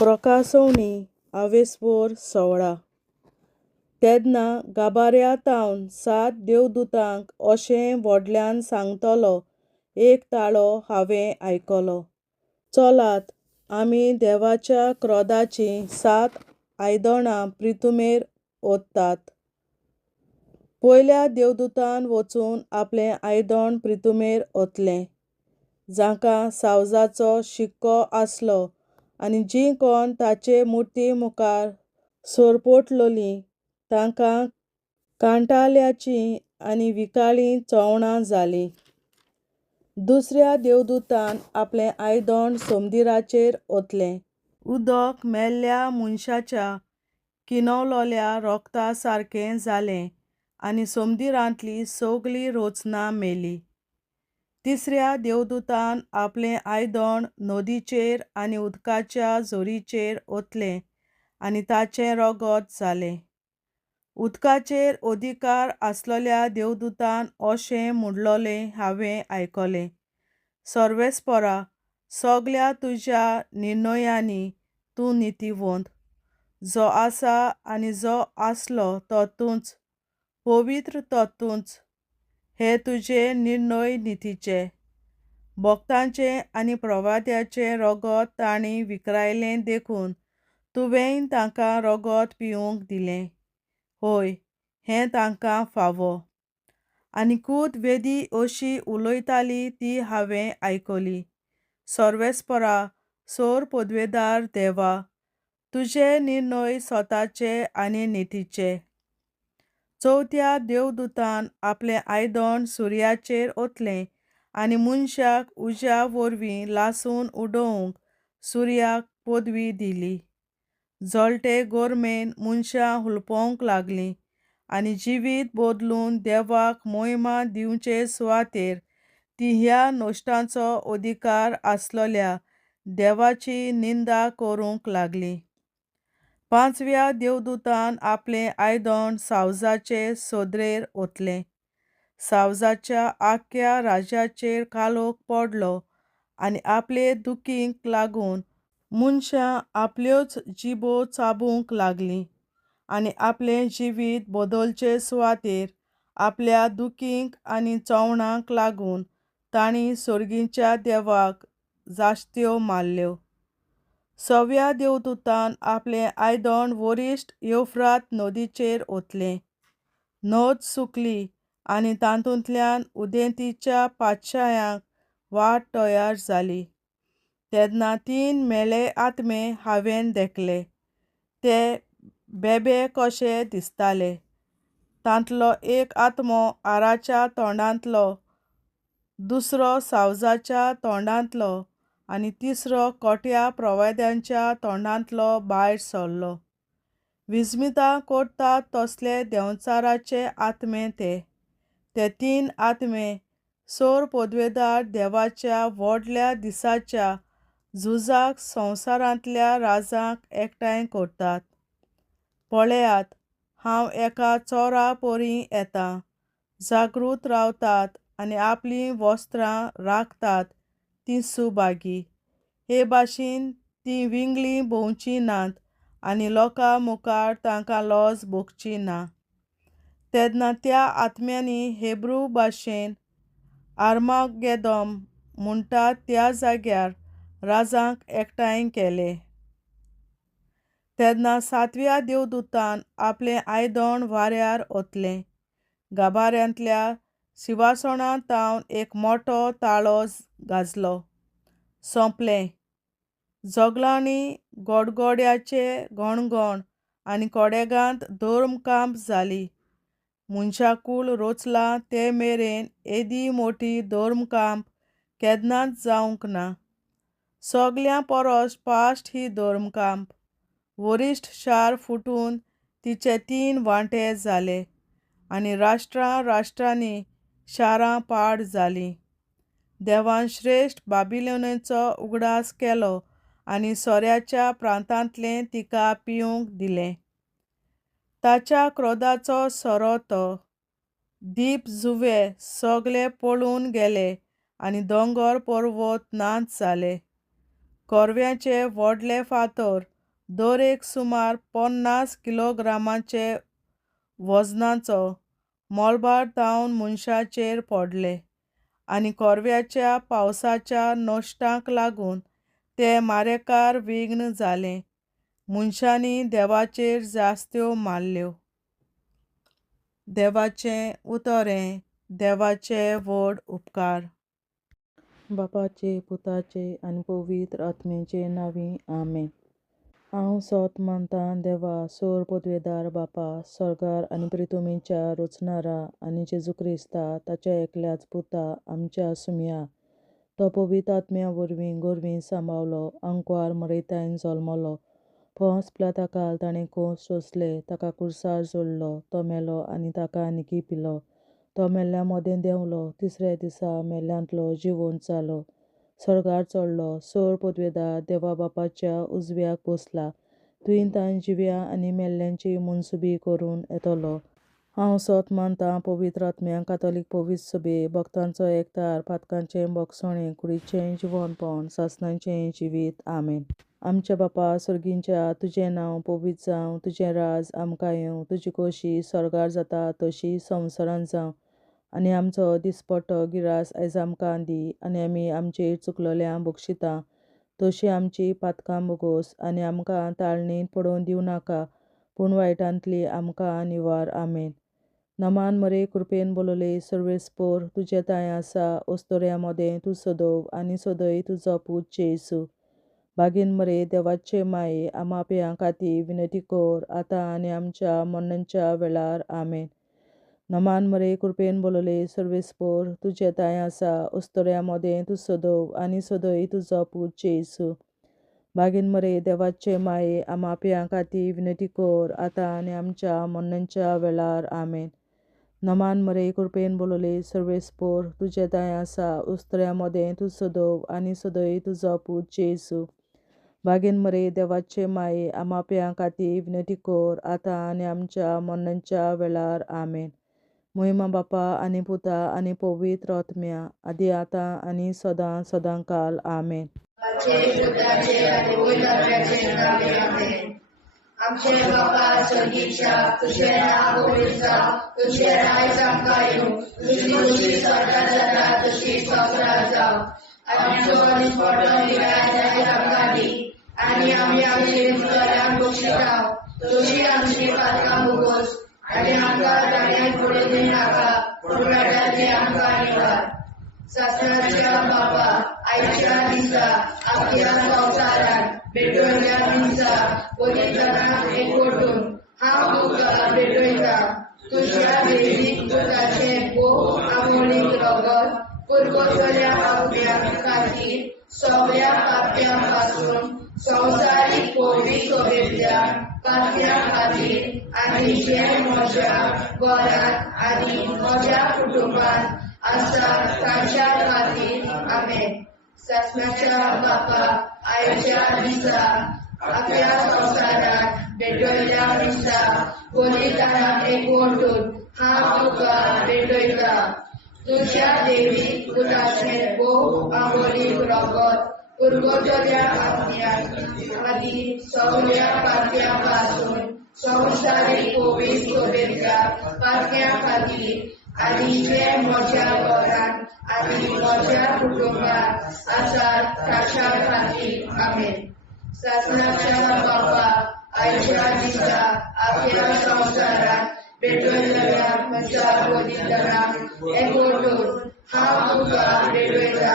प्रकाशवणी आवेसवोर सोहळा. तेन्ना गाभाऱ्यांतावन 7 देवदूतांक अशें व्हडल्यान सांगतलो एक ताळो हांवें आयकलो. चलात, आमी देवाच्या क्रोधाचीं 7 आयदनां पृथ्वीमेर ओडटात. पयल्या देवदूतान वचून आपलें आयदन पृथ्वीमेर ओतलें, जाका सावजाचो शिक्को आसलो, आनी जीं कोण ताचे मुर्ती मुखार सरपोटलोलीं तांकां कांटाळ्यांचीं आनी विकाळीं चोवणां जालीं. दुसऱ्या देवदूतान आपलें आयदन समुद्राचेर ओतलें. उदक मेल्ल्या मनशाच्या किनवलोल्या रोगता सारकें जालें आनी समुद्रांतलीं सगळीं रचनां मेलीं. तिसऱ्या देवदूतान आपलें आयदन नदीचेर आनी उदकाच्या झरीचेर ओतलें आनी ताचें रगत जालें. उदकाचेर अधिकार आसलोल्या देवदूतान अशें म्हणलोलें हांवें आयकलें: सर्वेस्परा, सगळ्या तुज्या निर्णयांनी तूं नितीवंत. जो आसा आनी जो आसलो तो तूंच, पवित्र तो तूंच. हे तुजे निर्णय नितीचे. भक्तांचें आनी प्रवाद्यांचें रगत तांणी विखरायलें देखून तुवें तांकां रगत पिवूंक दिलें. हय, हें तांकां फावो. आनीकूय वेदी अशी उलयताली ती हांवें आयकली: सर्वेस्परा, सरपदवेदार देवा, तुजे निर्णय सताचे आनी नितीचे. चवथ्या देवदूतान आपलें आयदन सुर्याचेर ओतलें आनी मनशाक उज्या वरवीं लासून उडोवंक सुर्याक पदवी दिली. जळटे गरमेन मनशां हुलपोवंक लागलीं आनी जिवीत बदलून देवाक महिमा दिवचे सुवातेर तीं ह्या नश्टांचो अधिकार आसलोल्या देवाची निंदा करूंक लागलीं. पांचव्या देवदूतान आपलें आयदन सावजाचे सदरेर ओतलें. सावजाच्या आख्या राज्याचेर काळोख पडलो आनी आपले दुखींक लागून मनशां आपल्योच जिबो चाबूंक लागलीं आनी आपलें जिवीत बदलचे सुवातेर आपल्या दुखींक आनी चोवणांक लागून तांणी सर्गीच्या देवाक जाश्त्यो मारल्यो. सव्या देवदूतान आपलें आयदन वरिश्ट युफ्रात नदीचेर ओतलें. नद सुकली आनी तातूंतल्यान उदेंतीच्या पातशाळ्यांक वाट तयार जाली. तेन्ना 3 मेले आत्मे हांवें देखले. ते बेबे कशे दिसताले. तांतलो एक आत्मो आराच्या तोंडांतलो, दुसरो सावजाच्या तोंडांतलो आनी तिसरो खोट्या प्रवाद्यांच्या तोंडांतलो भायर सरलो. विस्मितां करतात तसले देंवचाराचे आत्मे ते. ते 3 आत्मे सरपदवेदार देवाच्या व्हडल्या दिसाच्या झुजाक संवसारांतल्या राजांक एकठांय करतात. पळयात, हांव एका चोरा परीं येतां. जागृत रावतात आनी आपलीं वस्त्रां राखतात तीं सुभागी. हे भाशेन तीं विंगळीं भोंवचीं नात आनी लोकां मुखार तांकां लज भोगची ना. तेन्ना त्या आत्म्यांनी हेब्रू भाशेन आर्मागेदोन म्हणटात त्या जाग्यार राजांक एकठांय केले. तेन्ना सातव्या देवदूतान आपलें आयदन वाऱ्यार ओतलें. गाभाऱ्यांतल्या सिंहासणांतावन एक मोठो ताळो गाजलो. सोंपलें. जगलांनी गडगड्याचें गणगण आनी कडेगांत धर्मकांप जाली. मनशाकूळ रचलां ते मेरेन येदी मोठी धर्मकांप केन्नाच जावंक ना. सगळ्यां परस पाश्ट ही धर्मकांप. वरिश्ट शार फुटून तिचे 3 वांटे जाले आनी राष्ट्रांनी शारां पाड जालीं. देवान श्रेश्ठ बाबिलोनाचो उगडास केलो आनी सोऱ्याच्या प्रांतांतलें तिका पिवूंक दिलें. ताच्या क्रोधाचो सोरो तो. दीप जुवे सगळे पळून गेले आनी दोंगर पर्वत नाच जाले. कोरव्याचे व्हडले फातर दर एक सुमार 50 किलोग्रामाचे वजनाचो मोलबार जावन मनशाचेर पडले आनी कोरव्याच्या पावसाच्या नश्टांक लागून ते मारेकार विघ्न जाले. मनशांनी देवाचेर जास्त्यो मारल्यो. देवाचें उतोरें. देवाचे व्हड उपकार. बापाचे, पुताचे आनी पवित्र आत्म्याचे नांवी आमेन. हांव सोत मानतां देवा, सोर पदवेदार बापा, स्वर्गार आनी पृथ्वीच्या रचणारा, आनी जेजू क्रिस्ता ताच्या एकल्याच पुता आमच्या सुम्या. तो पवित्र आत्म्या वरवीं गोरवीं सांबाळलो, आंकवार मरयतायन जल्मलो, पोंस पिलाताकाल ताणें कोस सोंसले, ताका कुर्सार जोडलो, तो मेलो आनी ताका निकी पिलो. तो मेल्ल्या मोदें देंवलो, तिसऱ्या दिसा मेल्ल्यांतलो जिवंत जालो, स्वर्गार चडलो, सोर पदवेदार देवा बापाच्या उजव्याक बसला, तुयेन ताण जिव्या आनी मेल्ल्यांची मनसुबी करून येतलो. हांव सोत मानतां पवित्र आत्म्यांक, कातोलीक पवित्र सभे, भक्तांचो एकठार, पातकांचें भोगसणें, कुडीचें जिवंतपण, सासणाचें जिवीत. आमेन. आमच्या बापा सर्गींच्या, तुजें नांव पवित्र जावं, तुजें राज आमकां येवं, तुजी खोशी स्वर्गार जाता तशी संवसारांत जावं. आनी आमचो दिसपट्टो गिरास आयज आमकां दी, आनी आमी आमचेर चुकलोल्यांक बक्षिता तशी आमची पातकां बोगोस, आनी आमकां ताळणेंत पडोवन दिवं नाका, पूण वायटांतली आमकां निवार. आमेन. नमान मरे कृपेन बोलोले सर्वेस्पोर, तुजे ताय आसा, ओस्तोऱ्या मोदें तूं सदोव, आनी सदय तुजो पूत जेसू. बागीन मरे देवाचे माये, आमा पियां खातीर विनंती कर, आतां आनी आमच्या मरणाच्या वेळार. आमेन. नमान मरे कृपेन बोलोले सर्वेस्पोर, तुजे ताय आसा, ओस्तोऱ्या मोदें तूं सदोव, आनी सदय तुजो पूत जेसू. बागीन मरे देवाचे माये, आमा पियां खातीर विनंती कर, आतां आनी आमच्या मरणाच्या वेळार. आमेन. नमान मरे कृपेन बोलोले सर्वेस्पोर, तुजे ताय आसा, ओस्तोऱ्या मोदें तूं सदोव, आनी सदय तुजो पूत जेसू. बागीन मरे देवाचे माये, आमा पियां खातीर विनंती कर, आतां आनी आमच्या मरणाच्या वेळार. आमेन. महिमा बापा आनी पुता आनी पवित्र आत्म्या, आदी आतां आनी सदां सदांकाल. आमेन. आमचे बापा सर्गीच्या, तुझें नांव पवित्र जावं, तुझें राज आमकां येवं, तुजी खोशी स्वर्गार जाता तशी संवसारांत जावं. आनी आमचो दिसपट्टो गिरास आयज आमकां दी, आनी आमी आमचेर चुकलोल्यांक बक्षिता तशी आमची पातकां बोगोस, आनी आमकां ताळण्यांत पडोवन दिवं नाका, पूण वायटांतली आमकां निवार. सासणाच्या बापा, आयच्या दिसा आख्या संवसारांत भेटवयल्या दिसा पवित्रांक एकवटून हांव तुका भेटयता. तुज्या देवीक पुताचें भोव आमोणीक रगत पुरगोसल्या आत्म्या खातीर सगळ्या पाप्यां पासून संवसारीक पवित्र सभेंतल्या पाप्यां खातीर, आनी जे म्हज्या घरांत आनी म्हज्या कुटुंबांत आसा तांच्या खातीर. आमेन. सासणाच्या बापा, आयच्या दिसा आख्या संवसारांत भेटवयल्या दिसा पवित्रांक एकवटून हांव तुका भेटयता. तुज्या देवीक पुताचें भोव आमोणीक रगत पुरगोसल्या आत्म्या खातीर सगळ्या पाप्यां पासून संवसारीक पवित्र सभेंतल्या पाप्यां खातीर, आनी जे म्हज्या घरांत आनी म्हज्या कुटुंबांत आसात तांच्या खातीर. आमेन. सासणाच्या बापा, आयच्या दिसा आख्या संवसारांत भेटवयल्या म्हज्या पवित्रांक एकवटून हांव तुका भेटयता.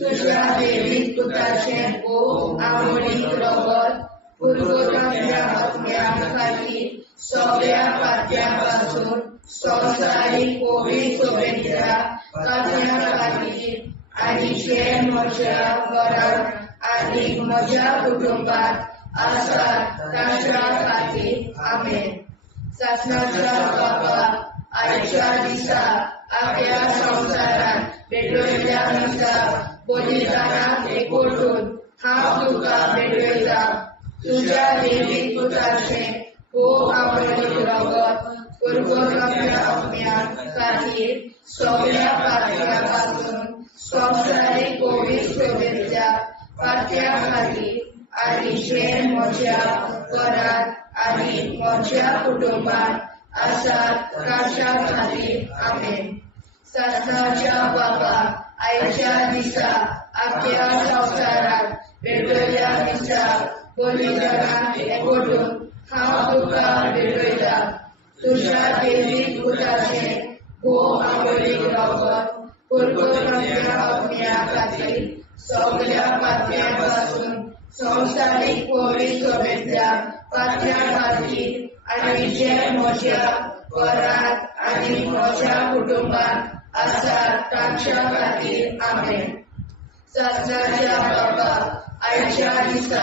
तुज्या देवीक पुताचें भोव आमोणीक रगत पुरगोसल्या आत्म्या खातीर सगळ्या पाप्यां पासून संवसारीक पवित्र सभेंतल्या पाप्यां खातीर, आनी जे म्हज्या घरांत आनी म्हज्या कुटुंबांत आसात तांच्या खातीर. आमेन. सासणाच्या बापा, आयच्या दिसा आख्या संवसारांत भेटवयल्या दिसा पवित्रांक एकवटून हांव तुका भेटयता. तुज्या देवीक पुताचें भोव आमोणीक रगत पुरगोसल्या आत्म्या खातीर सगळ्या पाप्यां पासून संवसारीक पवित्र सभेंतल्या पातया खातीर आनी जे म्हज्या घरांत आनी म्हज्या कुटुंबात आसात तांच्या खातीर आमेन. सासणाच्या बाबा आयच्या दिसा आख्या संवसारात पेटयल्या दिसा बलिदानाक एकवटून हांव तुका भेटयता. तुज्या दैवीक पुताचें भोव आवडीक रगत पुरगोवपाच्या आत्म्या खातीर सगळ्या पातयां पासून संवसारीक पवित्रतेंतल्या पातया खातीर आनी जे म्हज्या घरांत आनी म्हज्या कुटुंबात आसात तांच्या खातीर आमेन. सासणाच्या बाबा आयच्या दिसा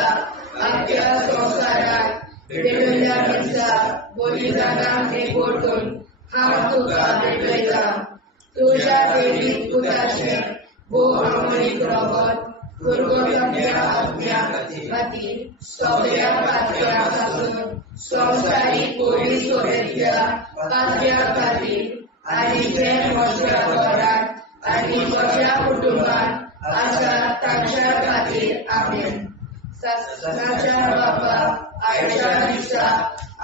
आख्या संवसारात पेटयल्या दिसा बलिदानाक एकवटून हांव तुका भेटयता. तुज्या दैवीक पुताचें भोव आवडीक रगत पुरगोवपाच्या आत्म्या खातीर सगळ्या पातया पासून संवसारीक पवित्रतेंतल्या पातया खातीर आनी जे म्हज्या घरांत आनी म्हज्या कुटुंबात आसात तांच्या खातीर आमेन. सासणाच्या बाबा आयच्या दिसा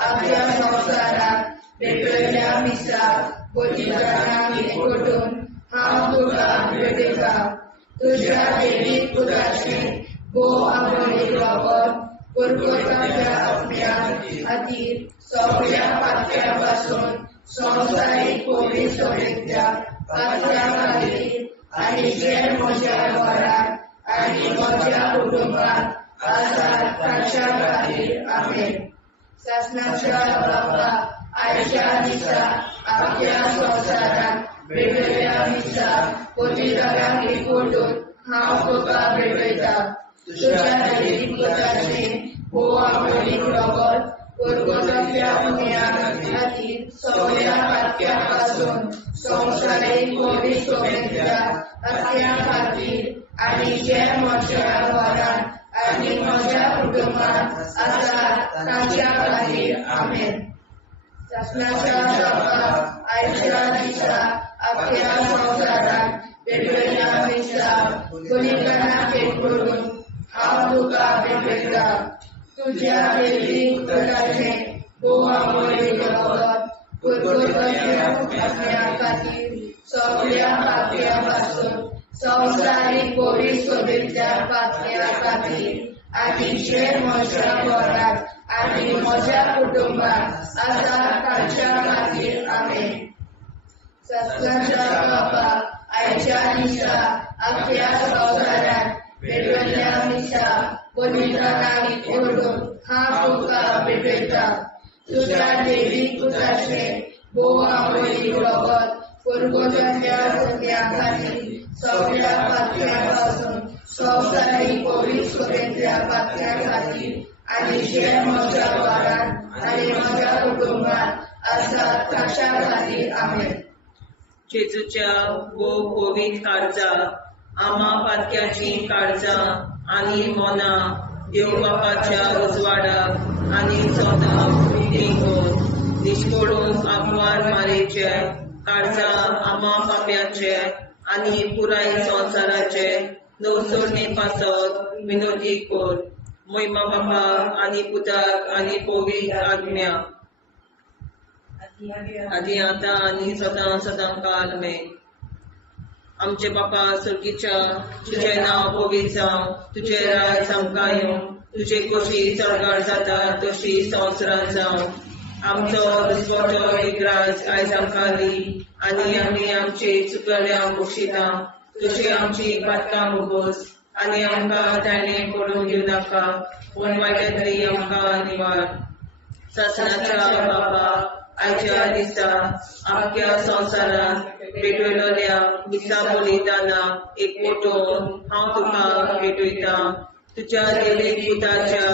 आख्या संवसारात पेटयल्या दिसा बलिदानाक एकवटून हांव तुका भेटयता. तुज्या दैवीक पुताचें भोव आवडीक रगत पुरगोवपाच्या आत्म्या खातीर सगळ्या पातया पासून संवसारीक पवित्रतेंतल्या पातया खातीर आनी जे म्हज्या घरांत आनी म्हज्या कुटुंबात आसात तांच्या खातीर आमेन. सासणाच्या बाबा आयच्या दिसा आख्या संवसारात पेटयल्या दिसा बलिदानाक एकवटून हांव तुका भेटयता. तुज्या दैवीक पुताचें भोव आवडीक रगत पुरगोवपाच्या आत्म्या खातीर सगळ्या पातया पासून संवसारीक पवित्रतेंतल्या पातया खातीर आनी जे म्हज्या घरांत आनी म्हज्या कुटुंबात आसात तांच्या खातीर आमेन. सासणाच्या बाबा आयच्या दिसा आख्या संवसारात पेटयल्या दिसा बलिदानाक एकवटून हांव तुका भेटयता. तुज्या दैवीक पुताचें भोव आवडीक रगत पुरगोवपाच्या आत्म्या खातीर सगळ्या पातया पासून संवसारीक पवित्रतेंतल्या पातया खातीर आनी जे म्हज्या घरांत आनी म्हज्या कुटुंबात आसात तांच्या खातीर आमेन. सासणाच्या बाबा आयच्या दिसा आख्या संवसारात पेटयल्या दिसा बलिदानाक एकवटून हांव तुका भेटयता. तुज्या दैवीक पुताचें भोव आवडीक रगत पुरगोवपाच्या आत्म्या खातीर सगळ्या पातया पासून संवसारीक पवित्रतेंतल्या पातया खातीर आनी जे म्हज्या घरांत आनी म्हज्या कुटुंबात आसात तांच्या खातीर आमेन. जेजूच्या भोव पवित्र काळजा आम्हा पातक्याची काळजां आनी मोना देव बापाच्या उजवाडाक आनी सोदाक विधेयक निश्कोडून आग्वार मारेचे काळजां आम्हा पाप्याचे आनी पुराय संवसाराचे नवसोडणे पासत विनोदी कोर. महिमा बापा आनी पुताक आनी पवित्र आत्म्या आदी आतां आनी सदां सदां काल आमेन. आमचे बापा सर्गीच्या तुझे नांव पवित्र जावं, तुझे राज आमकां येवं, तुझे कशी चडगाड जाता तशी संवसारांत जावं. आमचो दिसवटो एक राज आयज आमकां दी आनी आमी आमचे चुकल्यांक बक्षिता. तुजी आमची पातकां मुगोस आनी आमकां ताणें पडूंक दिवं नाका, पूण वायटांतली आमकां निवार. सासणाच्या बाबा आयच्या दिसा आख्या संवसारात पेटयलेल्या दिसा बलिदानाक एकवटून हांव तुका भेटयता. तुज्या दैवीक पुताच्या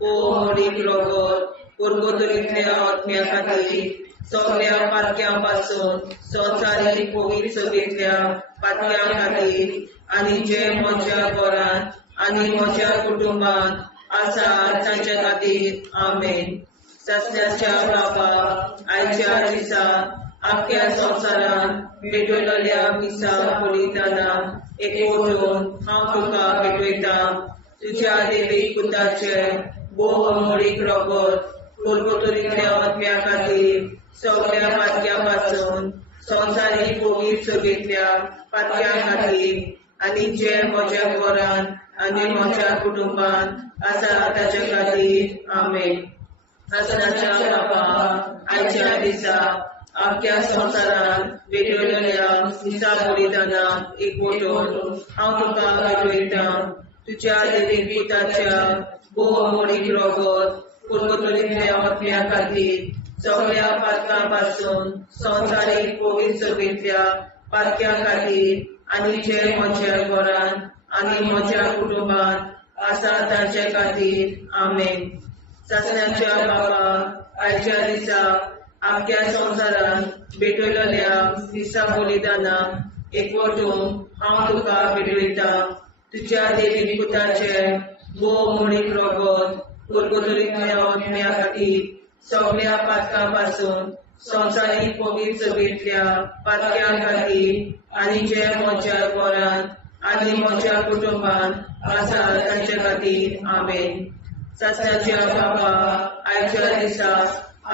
भोव आवडीक रगत पुरगोवपाच्या आत्म्या खातीर सगळ्या पातयां पासून संवसारीक पवित्रतेंतल्या पातया खातीर आनी जे म्हज्या घरांत आनी म्हज्या कुटुंबात आसात तांच्या खातीर आमेन. सासण्याच्या बाबा आयच्या दिसा आख्या संवसारात पेटयलेल्या दिसा बलिदानाक एकवटून हांव तुका भेटयता. तुझ्या देवीक पुताचे बोव मोडीक रगत कोलकोतरीतल्या आत्म्या खातीर सगळ्या पातक्या पासून संवसारीक पवित्र सभेंतल्या पातक्या खातीर आनी जे म्हज्या घरान आनी म्हज्या कुटुंबान आसा ताचे खातीर आमेन. आसनाच्या बापा आयच्या दिसा आख्या संवसारान भेटयलेल्या दिसा बलिदानाक एकवटून हांव तुका भेटयता. तुझ्या देवीक पुताच्या बोव मोडीक रगत कोलकोतरीतल्या आत्म्या खातीर सगळ्या पातकां पासून संवसारीक पवित्र सभेंतल्या पातक्या खातीर आनी जे म्हज्या घरान आनी म्हज्या कुटुंबान आसा ताचे खातीर आमेन. सासण्याच्या बापा आयच्या दिसा आख्या संवसारान भेटयलेल्या दिसा बलिदानाक एकवटून हांव तुका भेटयता. तुझ्या देवीक पुताचे बोव मोडीक रगत कोलकोतरीतल्या आत्म्या खातीर सगळ्या पातकां पासून संवसारीक पवित्र सभेंतल्या पातक्या खातीर आनी जे म्हज्या घरान आनी म्हज्या कुटुंबान आसा ताचे खातीर आमेन. सासण्याच्या बापा आयच्या दिसा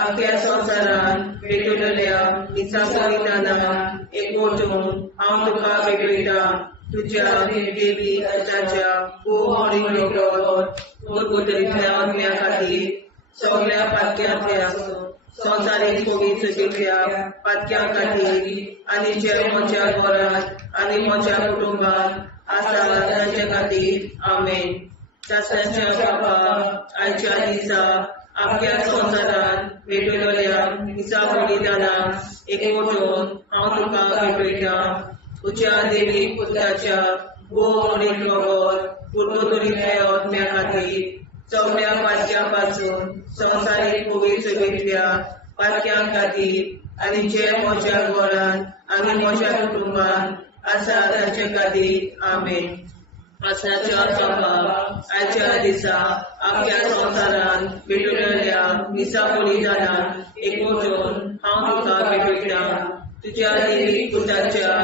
आख्या संवसारान भेटयलेल्या दिसा बलिदानाक एकवटून हांव तुका भेटयता. तुझ्या देवीक पुताच्या बोव मोडीक रगत कोलकोतरीतल्या आत्म्या खातीर सगळ्या पातक्यांतल्या संवसारीक पवित्र सभेंतल्या पातक्या खातीर आनी जे म्हज्या घरान आनी म्हज्या कुटुंबान आसा ताचे खातीर आमेन. सासण्याच्या बापा आयच्या दिसा आख्या संवसारान भेटयलेल्या दिसा बलिदानाक एकवटून हांव तुका भेटयता. तुझ्या देवीक पुताच्या बोव मोडीक रगत कोलकोतरीतल्या आत्म्या खातीर सगळ्या पातक्या पासून संवसारीक पवित्र सभेंतल्या पातक्यां खातीर आनी जे म्हज्या घरान आनी म्हज्या कुटुंबान आसा ताचे खातीर आमेन. आसण्याच्या बापा आयच्या दिसा आख्या संवसारान भेटयलेल्या दिसा बलिदानाक एकवटून हांव तुका भेटयता. तुझ्या देवीक पुताच्या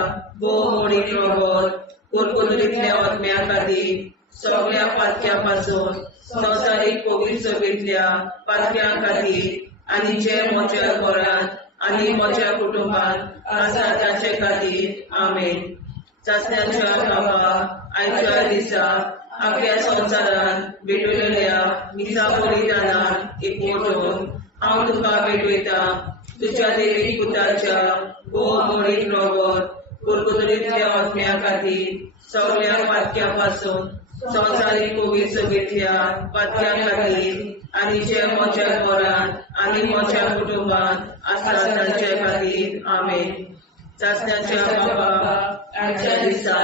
बोव मोडीक रगत कोलकोतरीतल्या आत्म्या खातीर सगळ्या पातक्या पासून संवसारीक पवित्र सभेंतल्या पातक्या खातीर आनी जे म्हज्या घरान आनी म्हज्या कुटुंबान आसा ताचे खातीर आमेन. सासण्याच्या बापा आयच्या दिसा आख्या संवसारान भेटयलेल्या दिसा बलिदानाक एकवटून हांव तुका भेटयता. तुझ्या देवीक पुताच्या बोव मोडीक रगत कोलकोतरीतल्या आत्म्या खातीर सगळ्या पातक्या पासून संवसारीक पवित्र सभेंतल्या पातक्या खातीर आनी जे म्हज्या घरान आनी म्हज्या कुटुंबान आसा ताचे खातीर आमेन. सासण्याच्या बापा आयच्या दिसा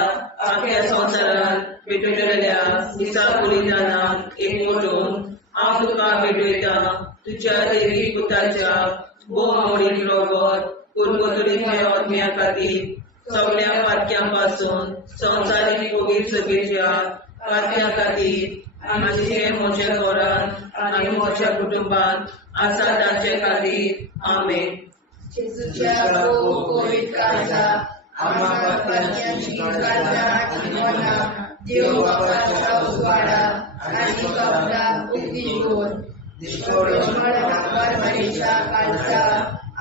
आख्या संवसारान भेटयलेल्या दिसा बलिदानाक एकवटून हांव तुका भेटयता. तुझ्या देवीक पुताच्या बोव मोडीक रगत कोलकोतरीतल्या आत्म्या खातीर सगळ्या पातक्यां पासून संवसारीक पवित्र सभेंतल्या पातक्या खातीर आनी जे म्हज्या घरान आनी म्हज्या कुटुंबान आसा ताचे खातीर आमेन. जेजूच्या बोव पवित्र काळजा आम्हा पातक्यांची काळजा आनी मना देव बापाच्या उजवाडा आनी कपडा उगती दोर परमेच्या काळजा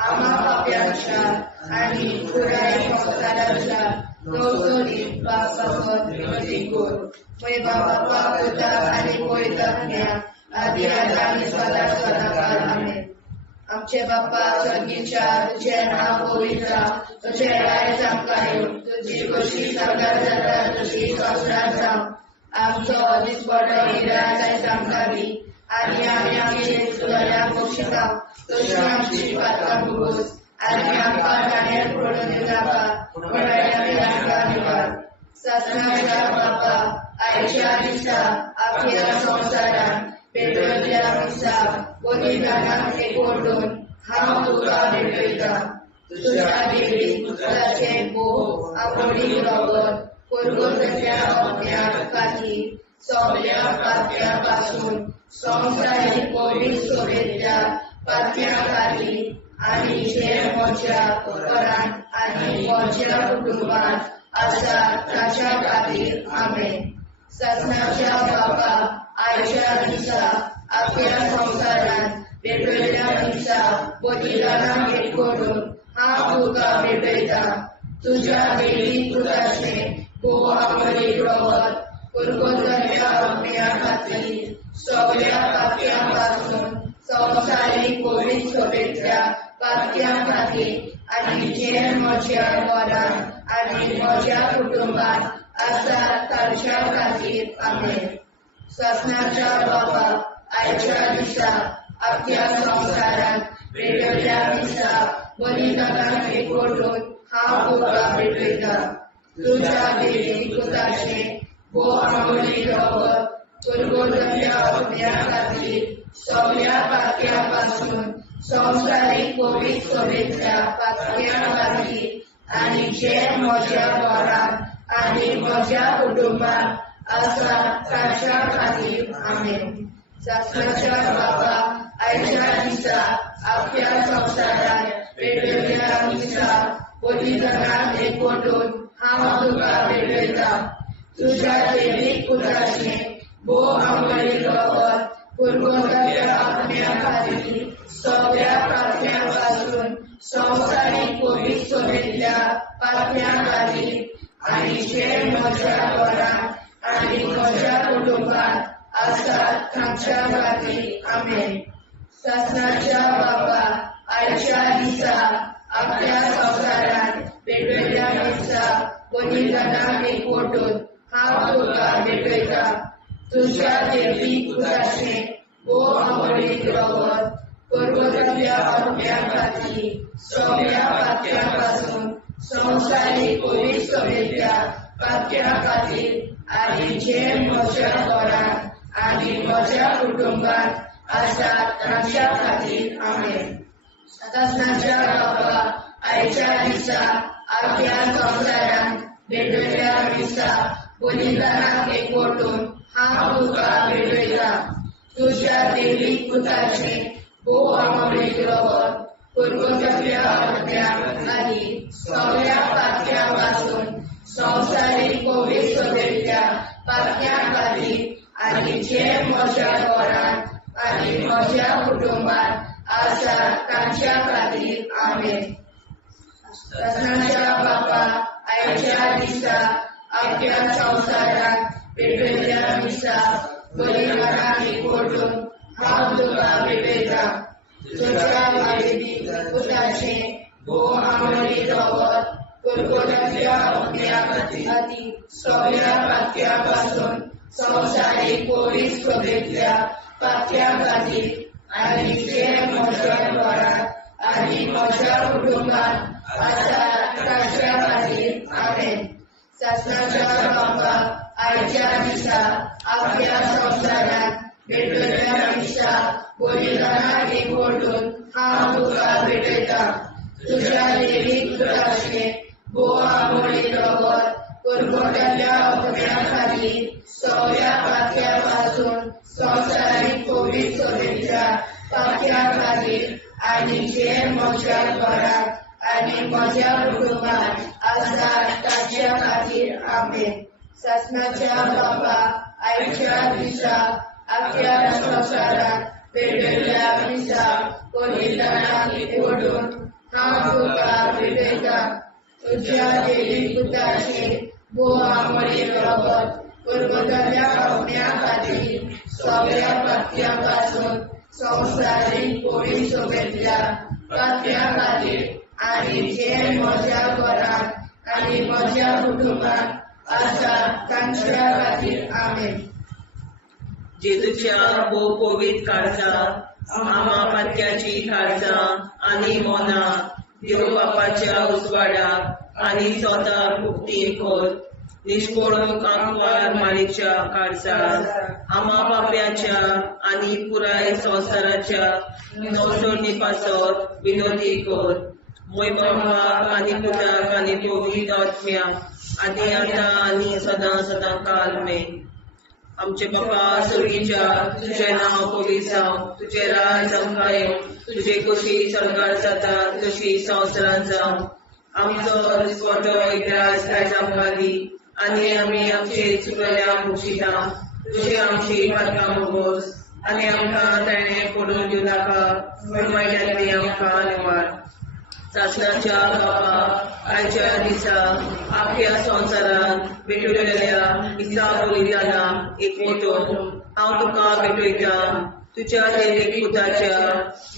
आम्हा पाप्यांच्या आनी पुराय संवसाराच्या गवसणीत पापावर विनंती कर. पळय बाबा करता आनी पळयता आदी आनी सदा सदाकाळ आमेन. आमचे बापा स्वर्गीच्या तुझे नाव पवित्र तुझे राय आमकां येवं तुजी कशी सगळ्यात जाता तशी संवसारांत जावं. आमचो दिसपडो निराश आयज आमकां दी आनी आमी आमचे चुकल्यांक बक्षिता तशी आमची पातकां भोगोस आनी आमकां नाण्यार पडून नाका पण आमकां निवार. सासणाच्या बापा आयच्या दिसा आख्या संवसारान भेटयल्ल्या दिसा बलिदानाक एकवटून हांव तुका भेटयता. तुझ्या देवीक पुताचे बोव मोडीक रगत कोलकोतरीतल्या आत्म्या खातीर सगळ्या पातक्या पासून संवसारीक पवित्र सभेंतल्या पातक्या खातीर आनी जे म्हज्या घरान आनी म्हज्या कुटुंबान आसा ताच्या खातीर आमेन. ससनाच्या बाबा आयच्या दिसा आपल्या संसारात वेगवेगळ्या दिसा बलिदानाक एक करून हांव तुका भेटयता तुझ्या देवी पुताचे गोवामरी रवत पुरगोतल्या आपल्या खातीर सगळ्या पापयांपासून संवसारीक पवित्र सभेतल्या पापयां खातीर आनी जे म्हज्या घरांत आनी म्हज्या कुटुंबात आसात तांच्या खातीर आमेन. ससनाच्या बाबा आयच्या दिसा आपल्या संसारात वेगवेगळ्या दिसा बलिदानाक एक करून हांव तुका भेटयता तुझ्या देवी पुताचे गोवामरी रवत पुरगोतल्या आपल्या खातीर सगळ्या पापयांपासून संवसारीक पवित्र सभेतल्या पापयां खातीर आनी जे म्हज्या घरांत आनी म्हज्या कुटुंबात आसात तांच्या खातीर आमेन. ससनाच्या बाबा आयच्या दिसा आपल्या संसारात वेगवेगळ्या दिसा बलिदानाक एक करून हांव तुका भेटयता तुझ्या देवी पुताचे गोवामरी रवत पुरगोतल्या आपल्या खातीर सगळ्या पापयांपासून संवसारीक पवित्र सभेतल्या पापयां खातीर आनी जे म्हज्या घरांत आनी म्हज्या कुटुंबात आसात तांच्या खातीर आमेन. ससनाच्या बाबा आयच्या दिसा आपल्या संसारात वेगवेगळ्या दिसा बलिदानाक एक करून हांव तुका भेटयता तुझ्या देवी पुताचे गोवामरी रवत पुरगोतल्या आपल्या खातीर सगळ्या पापयांपासून संवसारीक पवित्र सभेतल्या पापयां खातीर आनी जे म्हज्या घरांत आनी म्हज्या कुटुंबात आसात तांच्या खातीर आमेन. ससनाच्या बाबा आयच्या दिसा आपल्या संसारात वेगवेगळ्या दिसा बलिदानाक एक करून हांव तुका भेटयता तुझ्या देवी पुताचे गोवामरी रवत पुरगोतल्या आपल्या खातीर सगळ्या पापयांपासून संवसारीक पवित्र सभेतल्या पापयां खातीर आनी जे म्हज्या घरांत आनी म्हज्या कुटुंबात आसात तांच्या खातीर आमेन. ससनाच्या बाबा आयच्या दिसा आपल्या संसारात वेगवेगळ्या दिसा बलिदानाक एक करून हांव तुका भेटयता तुझ्या देवी पुताचे गोवामरी रवत पुरगोतल्या आपल्या खातीर सगळ्या पापयांपासून संवसारीक पवित्र सभेतल्या पापयां खातीर आनी जे म्हज्या घरांत आनी म्हज्या कुटुंबात आसात तांच्या खातीर आमेन. ससनाच्या बाबा आयच्या दिसा आपल्या संसारात वेगवेगळ्या दिसा बलिदानाक एक करून हांव तुका भेटयता तुझ्या देवी पुताचे गोवामरी रवत पुरगोतल्या आपल्या खातीर सगळ्या पापयांपासून संवसारीक पवित्र सभेतल्या पापयां खातीर आनी जे म्हज्या घरांत आनी म्हज्या कुटुंबात आसात तांच्या खातीर आमेन. ससनाच्या बाबा आयच्या दिसा आपल्या संसारात वेगवेगळ्या दिसा बलिदानाक एक करून हांव तुका भेटयता तुझ्या देवी पुताचे गोवामरी रवत पुरगोतल्या आपल्या खातीर सगळ्या पापयांपासून संवसारीक पवित्र सभेतल्या पापयां खातीर आनी जे म्हज्या घरांत आनी म्हज्या कुटुंबात आसात तांच्या खातीर आमेन. जेजूच्या भोव पवित्र काळजा आमा पात्याची काळजा आनी मोना देव बापाच्या उजवाडाक आनी स्वता मुक्ती खोल निष्पळून कांकवार माळेच्या काळजात आमा पाप्याच्या आनी पुराय संवसाराच्या नवसोडणी पासत विनोदी कोर मोय बापाक आनी पुताक आनी पवित्र आत्म्याक आनी आतां आनी सदां सदां काल मेन. आमचे बापा सुर्गीच्या तुझे नाव पवित्र जावं तुझे राज आमकां येवं तुझे कशी सरकार जाता तशी संवसारांत जावं आमचो दिसवटो एक राज आयज आमकां दी आनी आमी आमचे चुकल्यांक बक्षिता तुझे आमची पातकां मोगोस आनी आमकां ताणें पडून दिवं नाका वायटांतली आमकां निवाड सासणाच्या बापा आयच्या दिसा आख्या संवसारांत भेटलेल्या दिसा बलिदाना एक मोठो हांव तुका भेटयता तुज्या देवीक पुताच्या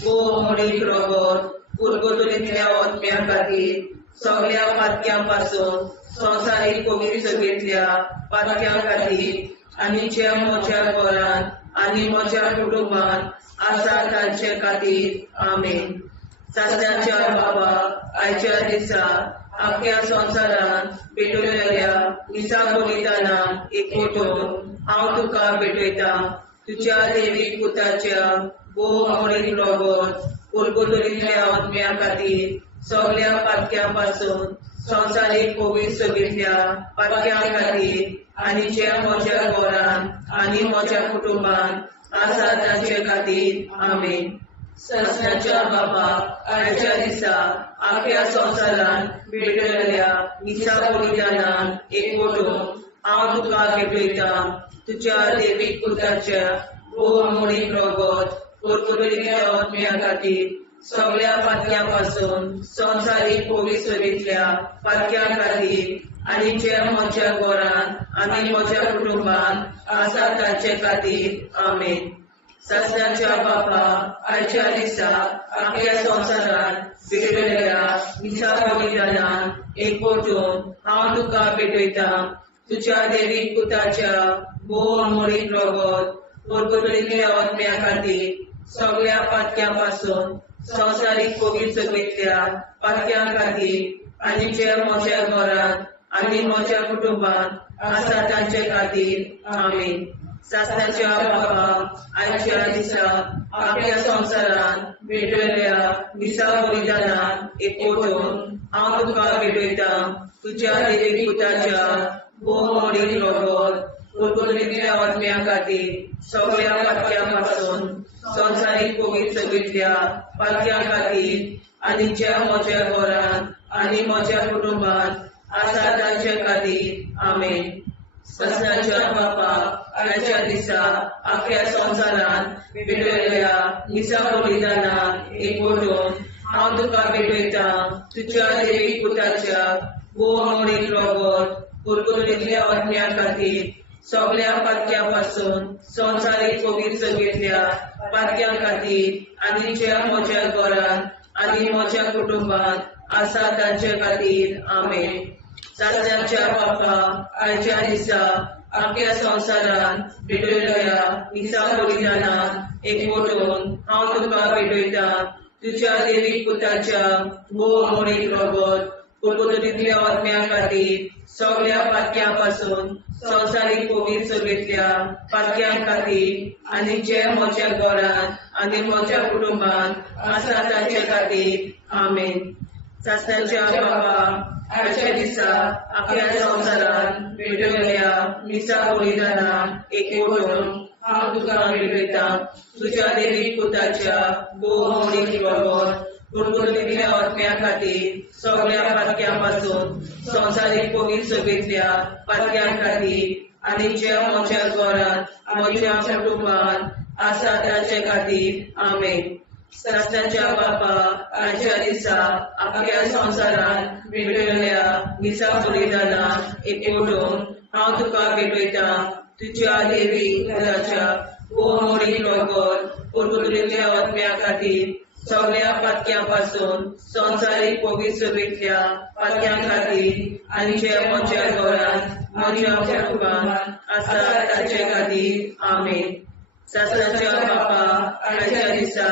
मोडीक रगत उरगतुलींतल्या आत्म्या खातीर सगळ्या पातक्यां पासून संवसारीक पवित्रतेंतल्या पातक्यां खातीर आनी जे म्हज्या घरांत आनी म्हज्या कुटुंबांत आसा तांचे खातीर आमेन सासण्याच्या बाबा आयच्या दिसा आख्या संवसारांत भेटलेल्या दिसा बलिदाना एक मोठो हांव तुका भेटयता तुज्या देवीक पुताच्या मोडीक रगत उरगतुलींतल्या आत्म्या खातीर सगळ्या पातक्यां पासून संवसारीक पवित्रतेंतल्या पातक्यां खातीर आनी जे म्हज्या घरांत आनी म्हज्या कुटुंबांत आसा तांचे खातीर आमेन सासण्याच्या बाबा आयच्या दिसा आख्या संवसारांत भेटलेल्या दिसा बलिदाना एक मोठो हांव तुका भेटयता तुज्या देवीक पुताच्या मोडीक रगत उरगतुलींतल्या आत्म्या खातीर सगळ्या पातक्यां पासून संवसारीक पवित्रतेंतल्या पातक्यां खातीर आनी जे म्हज्या घरांत आनी म्हज्या कुटुंबांत आसा तांचे खातीर आमेन सासण्याच्या बापा आयच्या दिसा आख्या संवसारांत भेटलेल्या दिसा बलिदाना एक मोठो हांव तुका भेटयता तुज्या देवीक पुताच्या मोडीक रगत उरगतुलींतल्या आत्म्या खातीर सगळ्या पातक्यां पासून संवसारीक पवित्रतेंतल्या पातक्यां खातीर आनी जे म्हज्या घरांत आनी म्हज्या कुटुंबांत आसा तांचे खातीर आमेन सासण्याच्या बाबा आयच्या दिसा आख्या संवसारांत भेटलेल्या दिसा बलिदाना एक मोठो हांव तुका भेटयता तुज्या देवीक पुताच्या मोडीक रगत उरगतुलींतल्या आत्म्या खातीर सगळ्या पातक्यां पासून संवसारीक पवित्रतेंतल्या पातक्यां खातीर आनी जे म्हज्या घरांत आनी म्हज्या कुटुंबांत आसा तांचे खातीर आमेन सासण्याच्या बापा आयच्या दिसा आख्या संवसारांत भेटलेल्या दिसा बलिदाना एक मोठो हांव तुका भेटयता तुज्या देवीक पुताच्या मोडीक रगत उरगतुलींतल्या आत्म्या खातीर सगळ्या पातक्यां पासून संवसारीक पवित्रतेंतल्या पातक्यां खातीर आनी जे म्हज्या घरांत आनी म्हज्या कुटुंबांत आसा तांचे खातीर आमेन सासण्याच्या बापा आयच्या दिसा आख्या संवसारांत भेटलेल्या दिसा बलिदाना एक मोठो हांव तुका भेटयता तुज्या देवीक पुताच्या मोडीक रगत उरगतुलींतल्या आत्म्या खातीर सगळ्या पातक्यां पासून संवसारीक पवित्रतेंतल्या पातक्यां खातीर आनी जे म्हज्या घरांत आनी म्हज्या कुटुंबांत आसा तांचे खातीर आमेन सासण्याच्या बाबा आयच्या दिसा आख्या संवसारांत भेटलेल्या दिसा बलिदाना एक मोठो हांव तुका भेटयता तुज्या देवीक पुताच्या मोडीक रगत उरगतुलींतल्या आत्म्या खातीर सगळ्या पातक्यां पासून संवसारीक पवित्रतेंतल्या पातक्यां खातीर आनी जे म्हज्या घरांत म्हज्या कुटुंबांत आसा तांचे खातीर आमेन सासण्याच्या बापा आयच्या दिसा आख्या संवसारांत भेटलेल्या दिसा बलिदाना एक मोठो हांव तुका भेटयता तुज्या देवीक पुताच्या मोडीक रगत उरगतुलींतल्या आत्म्या खातीर सगळ्या पातक्यां पासून संवसारीक पवित्रतेंतल्या पातक्यां खातीर आनी जे म्हज्या घरांत म्हज्या कुटुंबांत आसा तांचे खातीर आमेन सासण्याच्या बापा आयच्या दिसा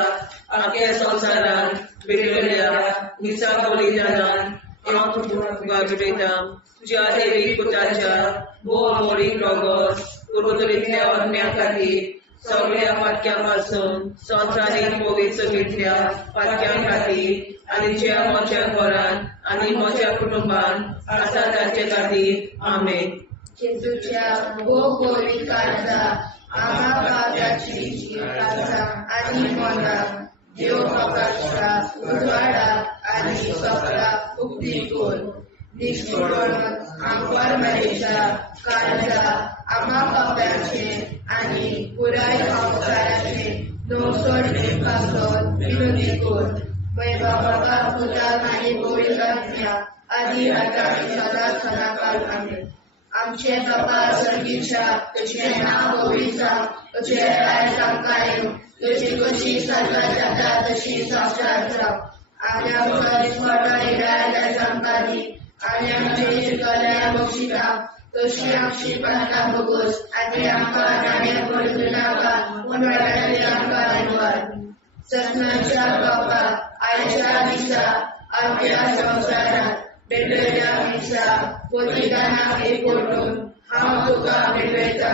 आख्या संवसारांत भेटलेल्या दिसा बलिदाना हांव तुका भेटयता तुज्या देवीक पुताच्या मोडीक रगत उरगतुलींतल्या आत्म्या खातीर सगळ्या पातक्यां पासून संवसारीक पवित्रतेंतल्या पातक्यां खातीर आनी जे म्हज्या घरांत आनी म्हज्या कुटुंबांत आसा तांचे खातीर आमेन जेजूच्या पवित्र आम्हा पापाची कासा आनी मनाक देव प्रकाशा उजवाडा आनी सगळा उक्ती कोर निष्ठोर आमकां मरेच्या काळजा आम्हा पाप्याचे आनी पुराय संवसाराचे नवसोडणे पासत विनोदी कोर वैभव बाबा पुताक आनी पवित्र आत्म्या आदी आता आनी सदांच सदांकाळ आमेन. आमचे बाबा सर्गीच्या तुझें नांव पवित्र जावं, तुझें राज आमकां येवं, तुजी कशी स्वर्गांत जाता तशी संवसारांत जावं. आनी आमकां दिसपट्टो निराय आमकां दी आनी आमचे शिकल्या बक्षिता तशी आमची प्रार्थना भोगोस आनी आमकां नाणे पडूं नाका पूण वाटांतली आमकां निवार. सत्नाच्या बाबा आयच्या दिसा आमच्या संवसारांत भेटयल्या दिसा बलिदानाक एकवटून हांव तुका भेटयता.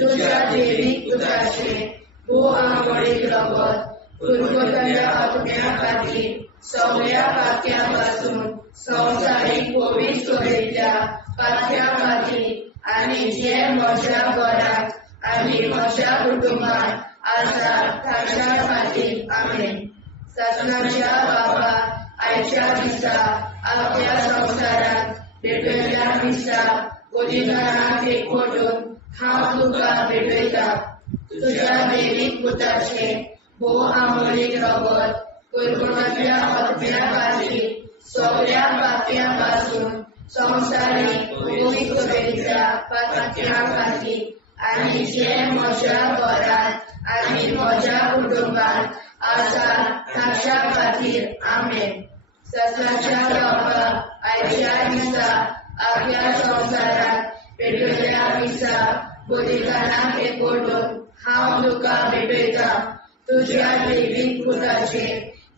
तुज्या देवीक पुताचे भोव आंबोळीक रगत पुरगतल्या आत्म्या खातीर सगळ्या पात्या पासून संवसारीक पवित्र सोबेच्या पात्या खातीर आनी जे म्हज्या घरांत आनी म्हज्या कुटुंबांत आसा ताच्या खातीर आमेन. सत्नाच्या बाबा आयच्या दिसा आपल्या संवसारांत भेटयल्या दिसा बलिदानाक एकवटून हांव तुका भेटयता. तुज्या देवीक पुताचे भोव आंबोळीक रगत पुरगतल्या आत्म्या खातीर सगळ्या पात्या पासून संवसारीक पवित्र सोबेच्या पात्या खातीर आनी जे म्हज्या घरांत आनी म्हज्या कुटुंबांत आसा ताच्या खातीर आमेन. सत्नाच्या बाबा आयच्या दिसा आपल्या संवसारांत भेटयल्या दिसा बलिदानाक एकवटून हांव तुका भेटयता. तुज्या देवीक पुताचे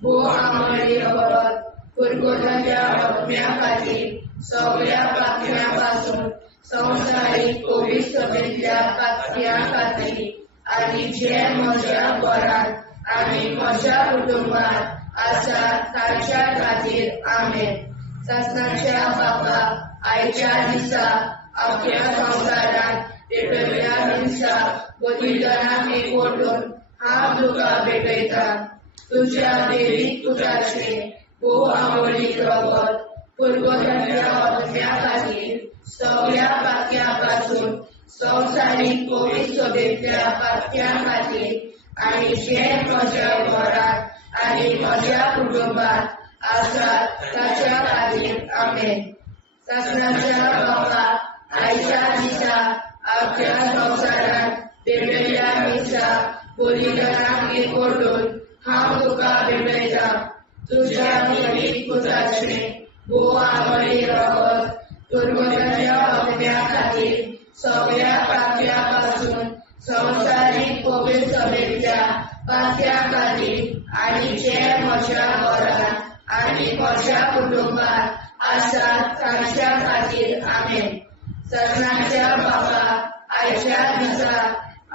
भोव आंबोळीक रगत पुरगतल्या आत्म्या खातीर सगळ्या पात्या पासून संवसारीक पवित्र सोबेच्या पात्या खातीर आनी जे म्हज्या घरांत आनी म्हज्या कुटुंबांत आसा ताच्या खातीर आमेन. सत्नाच्या बाबा आयच्या दिसा आपल्या संवसारांत भेटयल्या दिसा बलिदानाक एकवटून हांव तुका भेटयता. तुज्या देवीक पुताचे भोव आंबोळीक रगत पुरगतल्या आत्म्या खातीर सगळ्या पात्या पासून संवसारीक पवित्र सोबेच्या पात्या खातीर आनी जे म्हज्या घरांत आनी म्हज्या कुटुंबांत आसा ताच्या खातीर आमेन. सत्नाच्या बाबा आयच्या दिसा आपल्या संवसारांत भेटयल्या दिसा बलिदानाक एकवटून हांव तुका भेटयता. तुज्या देवीक पुताचे भोव आंबोळीक रगत पुरगतल्या आत्म्या खातीर सगळ्या पात्या पासून संवसारीक पवित्र सोबेच्या पात्या खातीर आनी जे म्हज्या घरांत आनी म्हज्या कुटुंबांत आसा ताच्या खातीर आमेन. सत्नाच्या बाबा आयच्या दिसा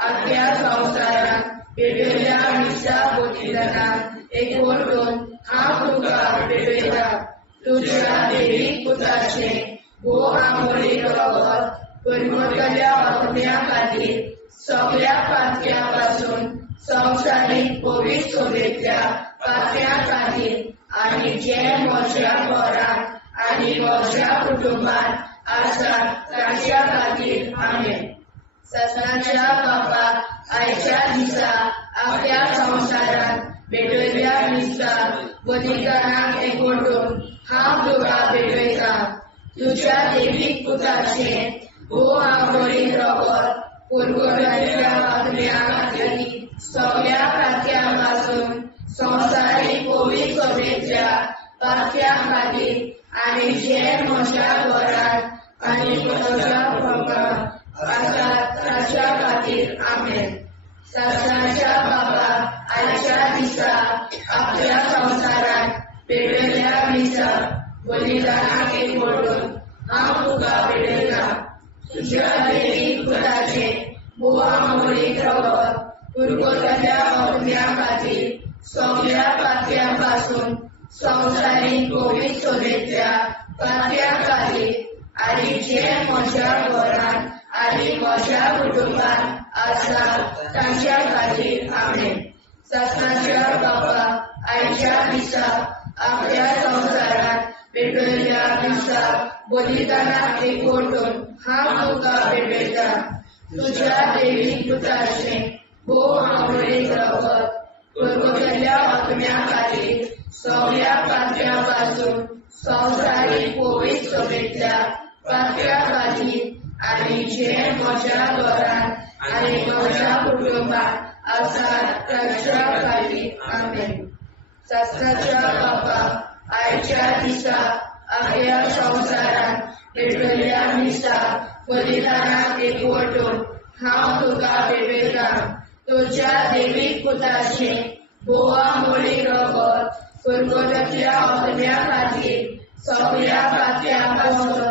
आपल्या संवसारांत भेटयल्या दिसा बलिदानाक एकवटून हांव तुका भेटयता. तुज्या देवीक पुताचे भोव आंबोळीक रगत पुरगतल्या आत्म्या खातीर सगळ्या पात्या पासून संवसारीक पवित्र सोबेच्या पात्या खातीर आनी जे म्हज्या घरांत आनी म्हज्या कुटुंबांत आसा ताच्या खातीर आमेन. सत्नाच्या बाबा आयच्या दिसा आपल्या संवसारांत भेटयल्या दिसा बलिदानाक एकवटून हांव तुका भेटयता. तुज्या देवीक पुताचे भोव आंबोळीक रगत पुरगतल्या आत्म्या खातीर सगळ्या पात्या पासून संवसारीक पवित्र सोबेच्या पात्या खातीर आनी जे म्हज्या घरांत आनी म्हज्या कुटुंबांत आसा ताच्या खातीर आमेन. सत्नाच्या बाबा आयच्या दिसा आपल्या संवसारांत भेटयल्या दिसा बलिदानाक एकवटून हांव तुका भेटयता. तुज्या देवीक पुताचे भोव आंबोळीक रगत पुरगतल्या आत्म्या खातीर सगळ्या पात्या पासून संवसारीक पवित्र सोबेच्या पात्या खातीर आनी जे म्हज्या घरांत आनी म्हज्या कुटुंबांत आसा ताच्या खातीर आमेन. सत्नाच्या बाबा आयच्या दिसा आपल्या संवसारांत भेटलेल्या दिवसाक बलिदानाक एकवटून हांव तुका भेटयता तुझ्या दैवीक पुत्राचे भोव आवडीक रगत गोरगोरलेल्या आत्म्या खातीर सगळ्या पातळ्या पासून संवसारीक पवित्र सभेंतल्या पातळ्या खातीर आनी जे म्हज्या घरांत आनी म्हज्या कुटुंबात आसात तांच्या खातीर आमेन. शास्त्राच्या बापाक आयच्या दिसा आख्या संवसारांत भेटलेल्या दिसा बलिदानाक एकवटून हांव तुका भेटयता तुझ्या दैवीक पुताचे बोवा मोडी रगत कुरकुऱ्यातल्या आत्म्या खातीर सगळ्या पातळ्या पासून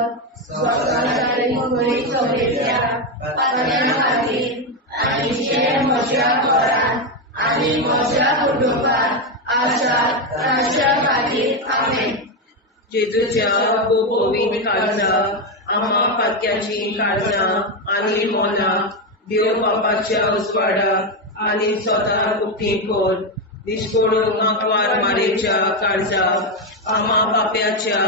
संवसारीक पवित्र सभेंतल्या पातळ्या खातीर आनी जे म्हज्या घरांत आनी म्हज्या कुटुंबात आसात तांच्या खातीर आमेन. जेजूच्या पवित्र काळजा आम्हा पातक्याची काळजा आनी मोला देव बापाच्या उजवाडाक आनी स्वता उक्ती कोर दिसपडूंक आंकवार मारेच्या काळजा आम्हा पाप्याच्या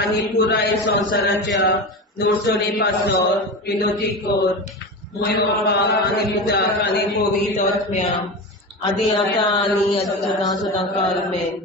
आनी पुराय संवसाराच्या नोडसणी पासत विनोदी कोर मोय बापाक आनी पुताक आनी पवित्र आत्म्या आदी आतां आनी सदां सदां काल आमेन.